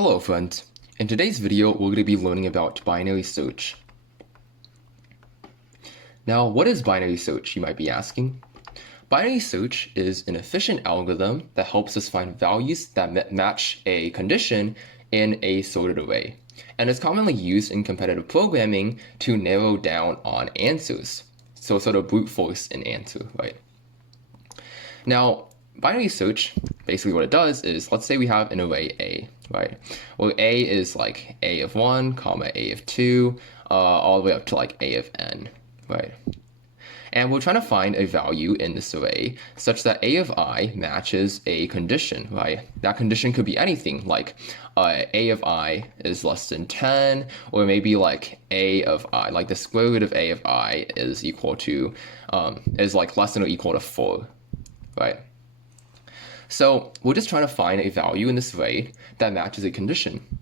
Hello friends, in today's video we're going to be learning about binary search. Now what is binary search, you might be asking? Binary search is an efficient algorithm that helps us find values that match a condition in a sorted array, and is commonly used in competitive programming to narrow down on answers, so sort of brute force an answer, right? Now binary search, basically what it does is, let's say we have an array A, right? Well, A is like A of 1, comma A of 2, all the way up to like A of n, right? And we're trying to find a value in this array such that A of I matches a condition, right? That condition could be anything, like A of I is less than 10, or maybe like A of I, like the square root of A of I is equal to, is like less than or equal to 4, right? So we're just trying to find a value in this array that matches a condition.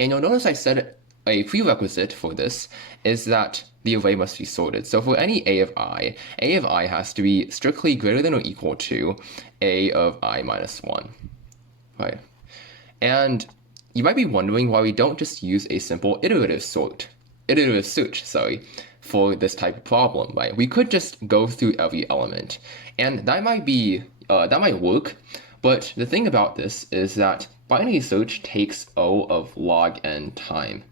And you'll notice I said a prerequisite for this is that the array must be sorted. So for any A of I has to be strictly greater than or equal to A of I minus 1, right? And you might be wondering why we don't just use a simple iterative search, for this type of problem, right? We could just go through every element, and that might work, but the thing about this is that binary search takes O of log n time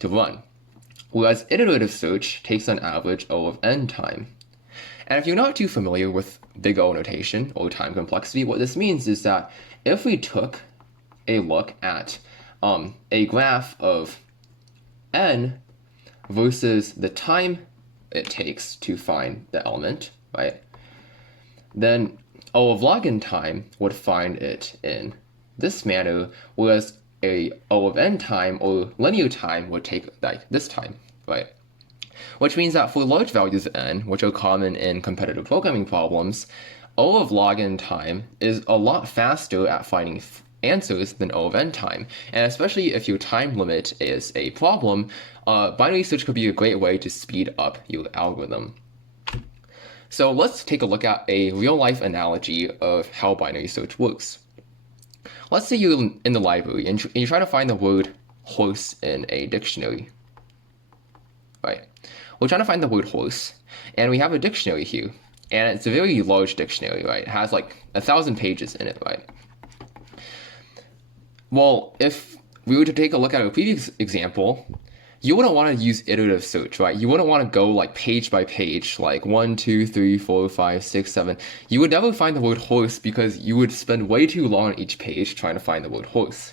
to run, whereas iterative search takes on average O of n time. And if you're not too familiar with big O notation or time complexity, what this means is that if we took a look at a graph of n versus the time it takes to find the element, right, then O of log n time would find it in this manner, whereas a O of n time or linear time would take like this time, right? Which means that for large values of n, which are common in competitive programming problems, O of log n time is a lot faster at finding answers than O of n time. And especially if your time limit is a problem, binary search could be a great way to speed up your algorithm. So let's take a look at a real-life analogy of how binary search works. Let's say you're in the library and you're trying to find the word horse in a dictionary, right? We're trying to find the word horse, and we have a dictionary here, and it's a very large dictionary, right? It has like 1,000 pages in it, right? Well, if we were to take a look at a previous example, you wouldn't want to use iterative search, right? You wouldn't want to go like page by page, like 1, 2, 3, 4, 5, 6, 7. You would never find the word horse because you would spend way too long on each page trying to find the word horse,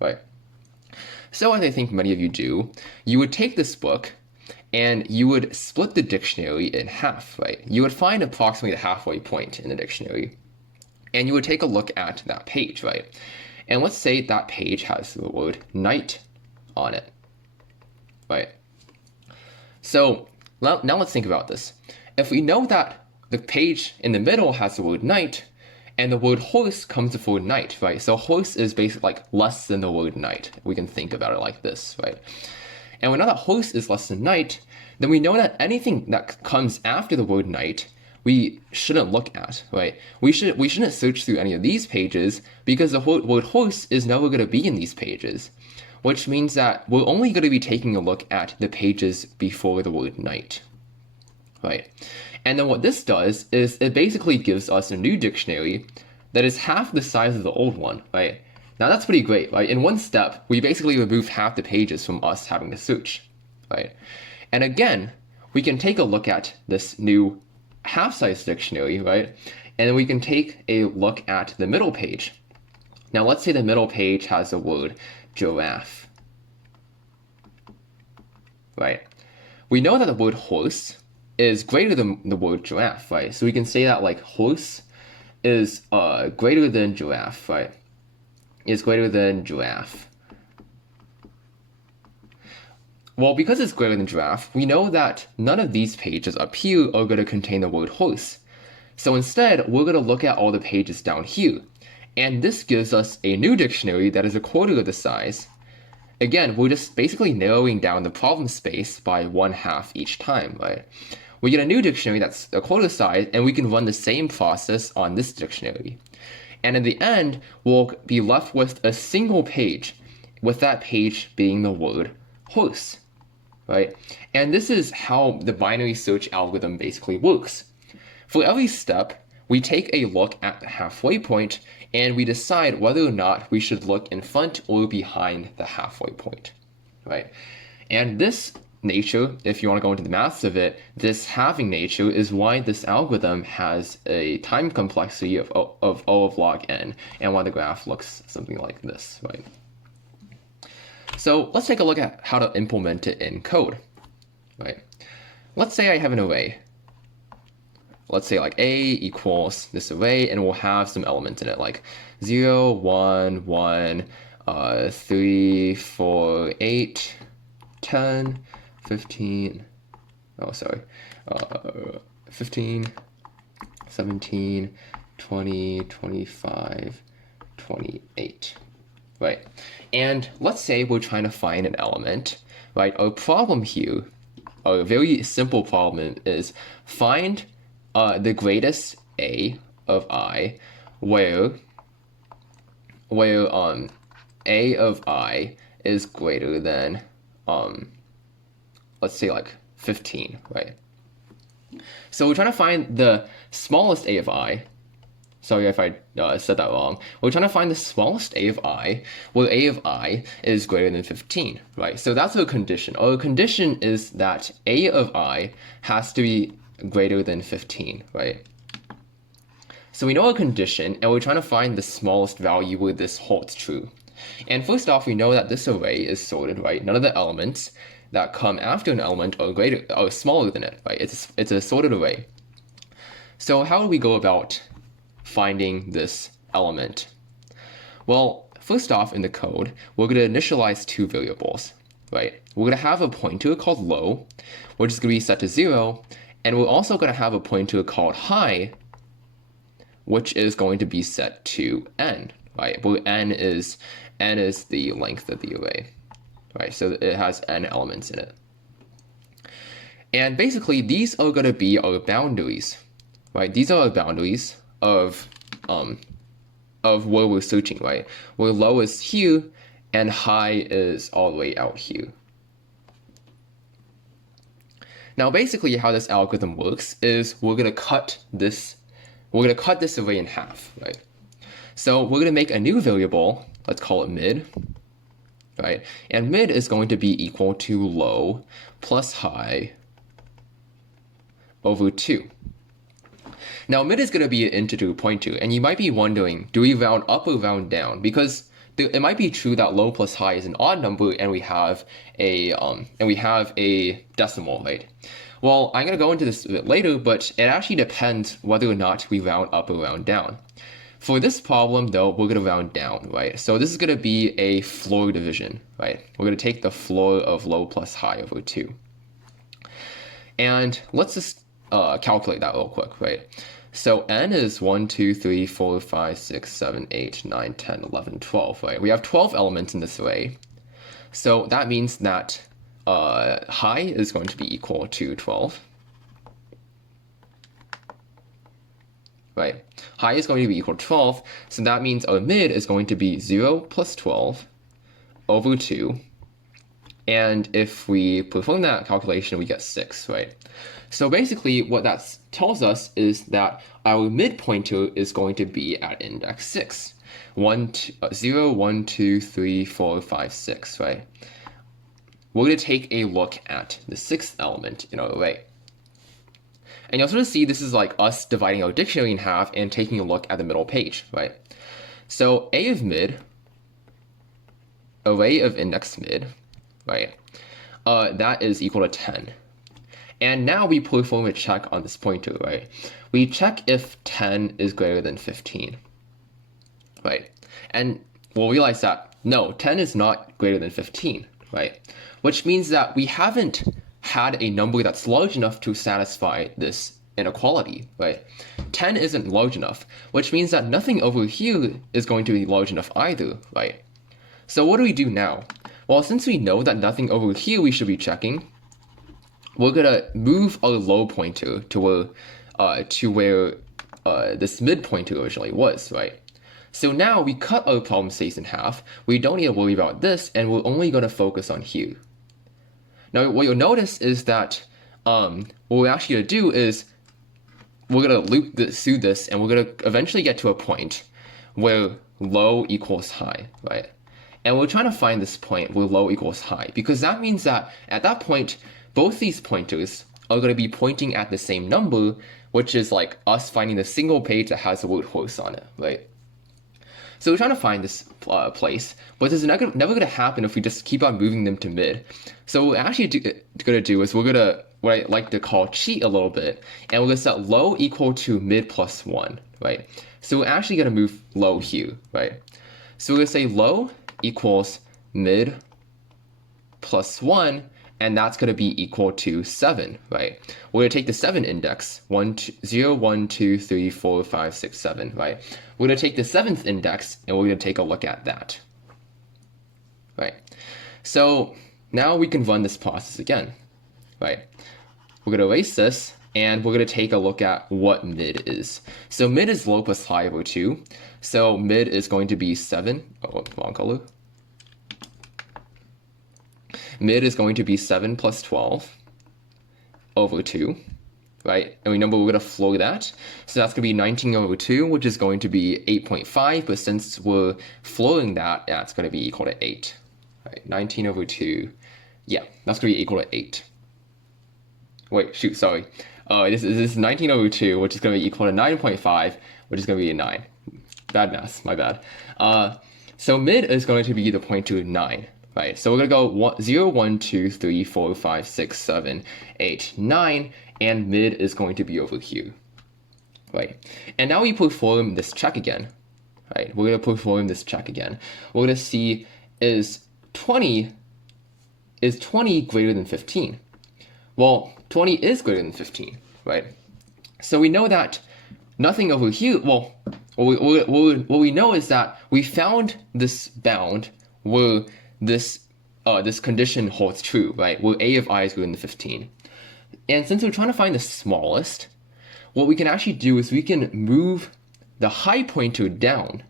right? So as I think many of you do, you would take this book and you would split the dictionary in half, right? You would find approximately the halfway point in the dictionary, and you would take a look at that page, right? And let's say that page has the word night on it, right? So now let's think about this. If we know that the page in the middle has the word night, and the word horse comes before night, right? So horse is basically like less than the word night. We can think about it like this, right? And we know that horse is less than night, then we know that anything that comes after the word night we shouldn't look at, right? We shouldn't search through any of these pages because the word horse is never going to be in these pages, which means that we're only going to be taking a look at the pages before the word night, right? And then what this does is it basically gives us a new dictionary that is half the size of the old one, right? Now that's pretty great, right? In one step, we basically remove half the pages from us having to search, right? And again, we can take a look at this new half-size dictionary, right? And then we can take a look at the middle page. Now let's say the middle page has the word giraffe, right? We know that the word horse is greater than the word giraffe, right? So we can say that like horse is greater than giraffe, right? Is greater than giraffe. Well, because it's greater than giraffe, we know that none of these pages up here are going to contain the word horse. So instead, we're going to look at all the pages down here. And this gives us a new dictionary that is a quarter of the size. Again, we're just basically narrowing down the problem space by 1/2 each time, right? We get a new dictionary that's a quarter size, and we can run the same process on this dictionary. And in the end, we'll be left with a single page with that page being the word horse, right? And this is how the binary search algorithm basically works. For every step, we take a look at the halfway point and we decide whether or not we should look in front or behind the halfway point, right? And this nature, if you want to go into the maths of it, this halving nature is why this algorithm has a time complexity of O of log n, and why the graph looks something like this, right? So let's take a look at how to implement it in code, right? Let's say I have an array. Let's say like A equals this array, and we'll have some elements in it like 0, 1, 1, 3, 4, 8, 10, 15, 15, 17, 20, 25, 28, right? And let's say we're trying to find an element, right? Our problem here, a very simple problem, is find the greatest A of I, where A of I is greater than let's say like 15, right? So we're trying to find the smallest A of I. Sorry if I said that wrong. We're trying to find the smallest A of I, where A of I is greater than 15, right? So that's our condition. Our condition is that A of I has to be greater than 15, right? So we know our condition, and we're trying to find the smallest value where this holds true. And first off, we know that this array is sorted, right? None of the elements that come after an element are smaller than it, right? It's a sorted array. So how do we go about finding this element? Well, first off, in the code, we're going to initialize two variables, right? We're going to have a pointer called low, which is going to be set to 0, and we're also going to have a pointer called high, which is going to be set to n, right? Where n is the length of the array, right? So it has n elements in it. And basically, these are going to be our boundaries, right? These are our boundaries of where we're searching, right? Where low is here and high is all the way out here. Now, basically, how this algorithm works is we're going to cut this array in half, right? So we're going to make a new variable. Let's call it mid, right? And mid is going to be equal to low plus high over 2. Now, mid is going to be an integer pointer, and you might be wondering, do we round up or round down? Because it might be true that low plus high is an odd number, and we have a decimal, right? Well, I'm going to go into this a bit later, but it actually depends whether or not we round up or round down. For this problem, though, we're going to round down, right? So this is going to be a floor division, right? We're going to take the floor of low plus high over 2. And let's just calculate that real quick, right? So n is 1, 2, 3, 4, 5, 6, 7, 8, 9, 10, 11, 12, right? We have 12 elements in this array. So that means that high is going to be equal to 12. Right? High is going to be equal to 12, so that means our mid is going to be 0 plus 12 over 2. And if we perform that calculation, we get 6, right? So basically, what that tells us is that our mid pointer is going to be at index 6. 0, 1, 2, 3, 4, 5, 6, right? We're going to take a look at the 6th element in our array. And you'll sort of see this is like us dividing our dictionary in half and taking a look at the middle page, right? So A of mid, array of index mid, right? That is equal to 10. And now we perform a check on this pointer, right? We check if 10 is greater than 15, right? And we'll realize that, no, 10 is not greater than 15, right? Which means that we haven't had a number that's large enough to satisfy this inequality, right? 10 isn't large enough, which means that nothing over here is going to be large enough either, right? So what do we do now? Well, since we know that nothing over here we should be checking, we're gonna move our low pointer to where this mid pointer originally was, right? So now we cut our problem space in half. We don't need to worry about this, and we're only going to focus on here. Now, what you'll notice is that what we're actually going to do is we're going to loop through this, and we're going to eventually get to a point where low equals high, right? And we're trying to find this point where low equals high, because that means that at that point, both these pointers are going to be pointing at the same number, which is like us finding the single page that has the word horse on it, right? So we're trying to find this place, but this is never going to happen if we just keep on moving them to mid. So what we're actually going to do is we're going to, what I like to call, cheat a little bit, and we're going to set low equal to mid plus 1, right? So we're actually going to move low here, right? So we're going to say low equals mid plus 1, and that's going to be equal to 7, right? We're going to take the 7 index, 0, 1, 2, 3, 4, 5, 6, 7, right? We're going to take the 7th index, and we're going to take a look at that, right? So now we can run this process again, right? We're going to erase this, and we're going to take a look at what mid is. So mid is low plus high over 2. So mid is going to be 7. Oh, wrong color. Mid is going to be 7 plus 12 over 2, right? And remember, we're going to flow that. So that's going to be 19 over 2, which is going to be 8.5. But since we're flowing that, that's going to be equal to 8. Right? 19 over 2. Yeah, that's going to be equal to 8. Wait, shoot, sorry. This is 19 over 2, which is going to be equal to 9.5, which is going to be a 9. Bad math, my bad. So mid is going to be the pointer 9. Right, so we're going to go 0, 1, 2, 3, 4, 5, 6, 7, 8, 9, and mid is going to be over here. Right, and now we perform this check again. Right, we're going to perform this check again. We're going to see is 20 greater than 15? Well, 20 is greater than 15, right? So we know that nothing over here, well, what we know is that we found this bound where this condition holds true, right? Where a of I is greater than 15. And since we're trying to find the smallest, what we can actually do is we can move the high pointer down,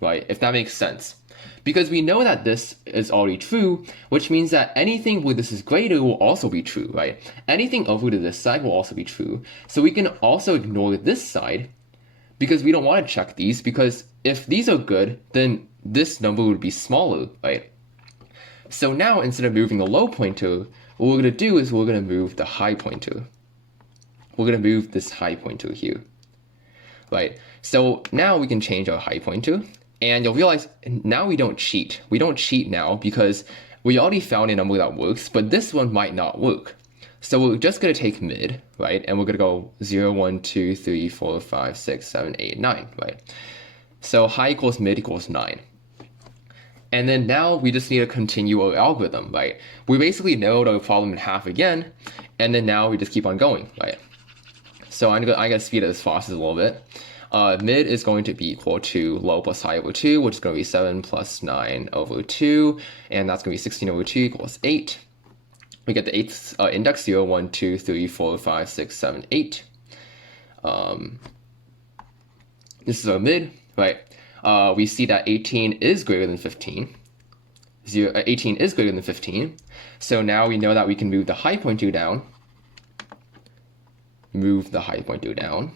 right? If that makes sense. Because we know that this is already true, which means that anything where this is greater will also be true, right? Anything over to this side will also be true. So we can also ignore this side because we don't want to check these, because if these are good, then this number would be smaller, right? So now, instead of moving the low pointer, what we're going to do is we're going to move the high pointer. We're going to move this high pointer here, right? So now we can change our high pointer, and you'll realize now we don't cheat. We don't cheat now because we already found a number that works, but this one might not work. So we're just going to take mid, right? And we're going to go 0, 1, 2, 3, 4, 5, 6, 7, 8, 9, right? So high equals mid equals 9. And then now we just need to continue our algorithm, right? We basically narrowed our problem in half again, and then now we just keep on going, right? So I'm gonna speed up this process a little bit. Mid is going to be equal to low plus high over 2, which is going to be 7 plus 9 over 2, and that's going to be 16 over 2 equals 8. We get the 8th index, 0, 1, 2, 3, 4, 5, 6, 7, 8. This is our mid, right? We see that 18 is greater than 15. 18 is greater than 15. So now we know that we can move the high pointer down. Move the high pointer down.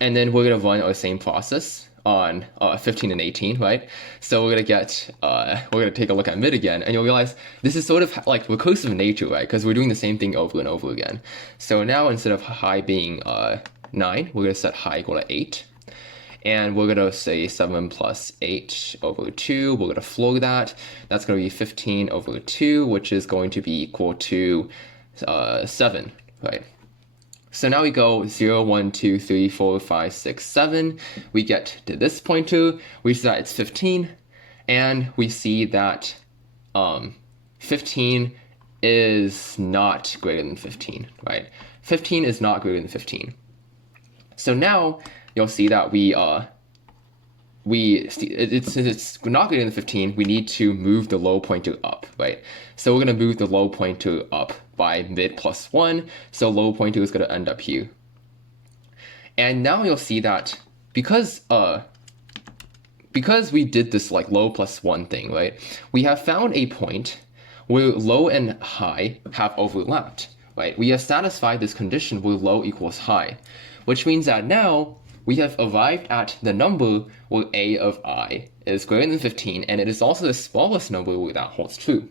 And then we're going to run our same process on 15 and 18, right? So we're going to take a look at mid again, and you'll realize this is sort of like recursive in nature, right? Because we're doing the same thing over and over again. So now instead of high being 9, we're going to set high equal to 8. And we're going to say 7 plus 8 over 2. We're going to flow that. That's going to be 15 over 2, which is going to be equal to 7, right? So now we go 0, 1, 2, 3, 4, 5, 6, 7. We get to this pointer. We see that it's 15. And we see that 15 is not greater than 15, right? 15 is not greater than 15. So now you'll see that it's not greater than 15, we need to move the low pointer up, right? So we're going to move the low pointer up by mid plus 1, so low pointer is going to end up here. And now you'll see that because because we did this like low plus 1 thing, right? We have found a point where low and high have overlapped, right? We have satisfied this condition where low equals high, which means that now we have arrived at the number where a of I is greater than 15, and it is also the smallest number where that holds true.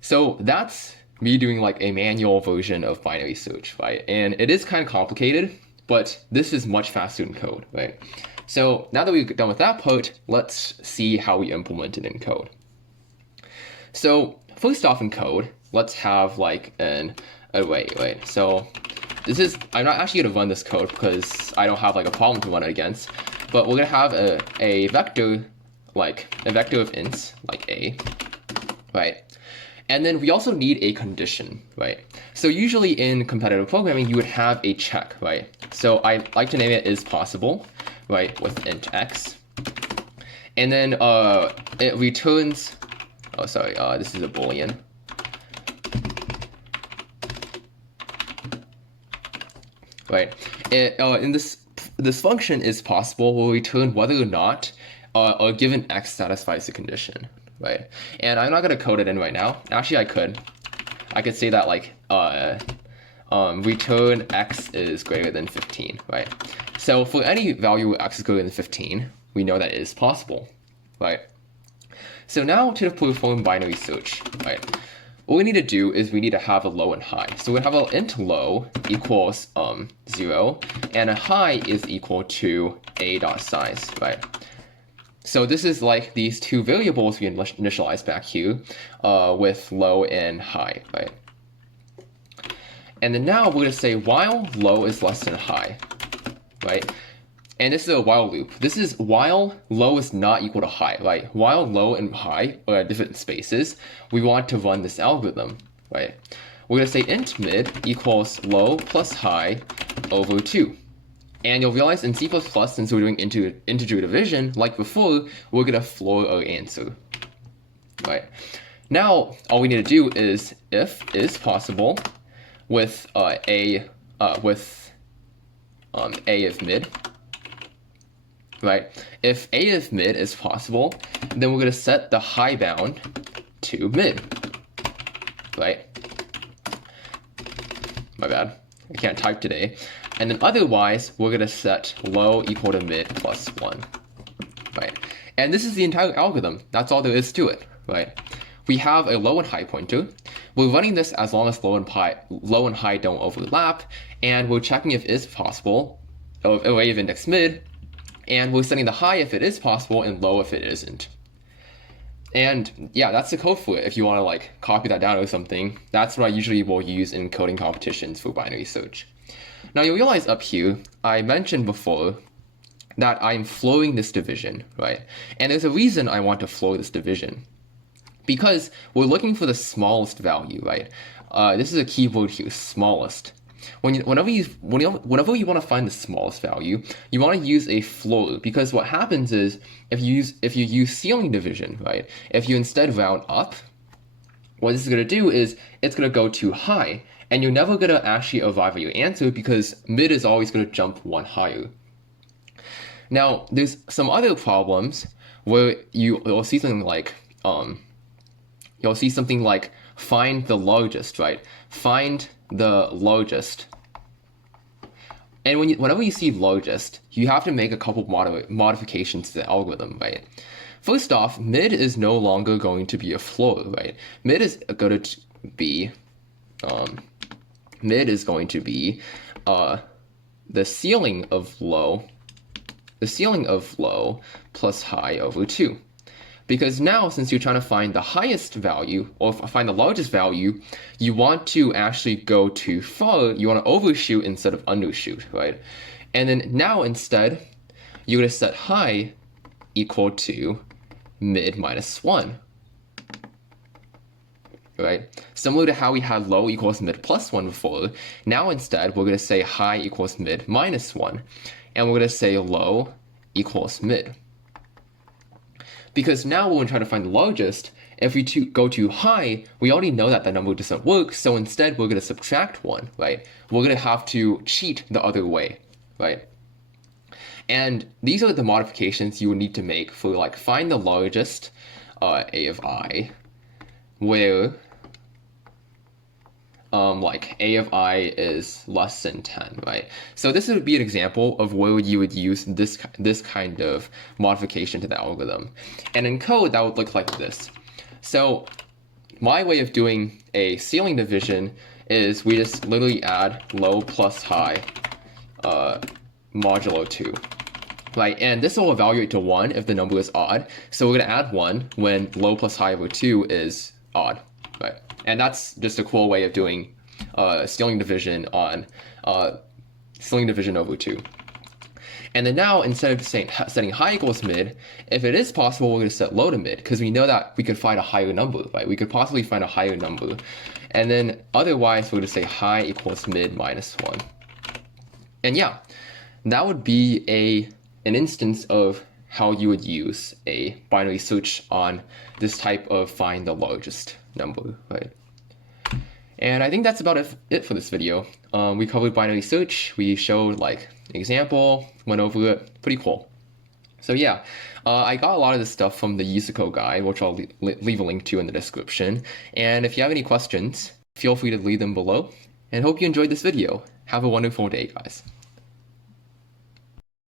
So that's me doing like a manual version of binary search, right? And it is kind of complicated, but this is much faster in code, right? So now that we've done with that part, let's see how we implement it in code. So first off in code, let's have like an array, right? So this is, I'm not actually gonna run this code because I don't have like a problem to run it against, but we're gonna have a vector, like a vector of ints, like a, right? And then we also need a condition, right? So usually in competitive programming, you would have a check, right? So I like to name it is possible, right, with int x. And then it returns, oh sorry, this is a boolean. Right, in this function is possible will return whether or not a given x satisfies the condition, right? And I'm not gonna code it in right now. Actually, I could say that like return x is greater than 15, right? So for any value where x is greater than 15, we know that it is possible, right? So now to perform binary search, right? What we need to do is we need to have a low and high. So we have an int low equals 0, and a high is equal to a.size, right? So this is like these two variables we initialized back here with low and high, right? And then now we're going to say while low is less than high, right? And this is a while loop. This is while low is not equal to high, right? While low and high are at different spaces, we want to run this algorithm, right? We're going to say int mid equals low plus high over 2. And you'll realize in C++, since we're doing integer division, like before, we're going to floor our answer, right? Now, all we need to do is if is possible with a of mid, right? If a of mid is possible, then we're going to set the high bound to mid, right? My bad, I can't type today. And then otherwise, we're going to set low equal to mid plus 1, right? And this is the entire algorithm. That's all there is to it, right? We have a low and high pointer. We're running this as long as low and high don't overlap, and we're checking if it is possible, array of index mid, and we're setting the high if it is possible and low if it isn't. And yeah, that's the code for it. If you want to like copy that down or something, that's what I usually will use in coding competitions for binary search. Now you realize up here, I mentioned before that I'm flowing this division, right? And there's a reason I want to flow this division. Because we're looking for the smallest value, right? This is a keyword here, smallest. Whenever you want to find the smallest value, you want to use a floor, because what happens is if you use ceiling division, right? If you instead round up, what this is going to do is it's going to go too high, and you're never going to actually arrive at your answer because mid is always going to jump one higher. Now, there's some other problems where you'll see something like find the largest, right? Find the largest. And whenever you see largest, you have to make a couple modifications to the algorithm, right? First off, mid is no longer going to be a floor, right? Mid is going to be the ceiling of low plus high over 2. Because now, since you're trying to find the highest value, or find the largest value, you want to actually go too far. You want to overshoot instead of undershoot, right? And then now, instead, you're going to set high equal to mid minus 1, right? Similar to how we had low equals mid plus 1 before, now instead, we're going to say high equals mid minus 1, and we're going to say low equals mid. Because now when we're trying to find the largest, if we go too high, we already know that the number doesn't work, so instead we're going to subtract 1, right? We're going to have to cheat the other way, right? And these are the modifications you would need to make for like find the largest a of I, where like a of I is less than 10, right? So this would be an example of where you would use this kind of modification to the algorithm. And in code, that would look like this. So my way of doing a ceiling division is we just literally add low plus high modulo 2. Right, and this will evaluate to 1 if the number is odd. So we're going to add 1 when low plus high over 2 is odd. Right, and that's just a cool way of doing ceiling division on ceiling division over 2. And then now, instead of setting high equals mid, if it is possible, we're going to set low to mid, because we know that we could find a higher number, right? We could possibly find a higher number. And then otherwise, we're going to say high equals mid minus 1. And yeah, that would be an instance of how you would use a binary search on this type of find the largest number, right? And I think that's about it for this video. We covered binary search, we showed like an example, went over it, pretty cool. So yeah, I got a lot of this stuff from the Usico guide, which I'll leave a link to in the description. And if you have any questions, feel free to leave them below. And hope you enjoyed this video. Have a wonderful day, guys.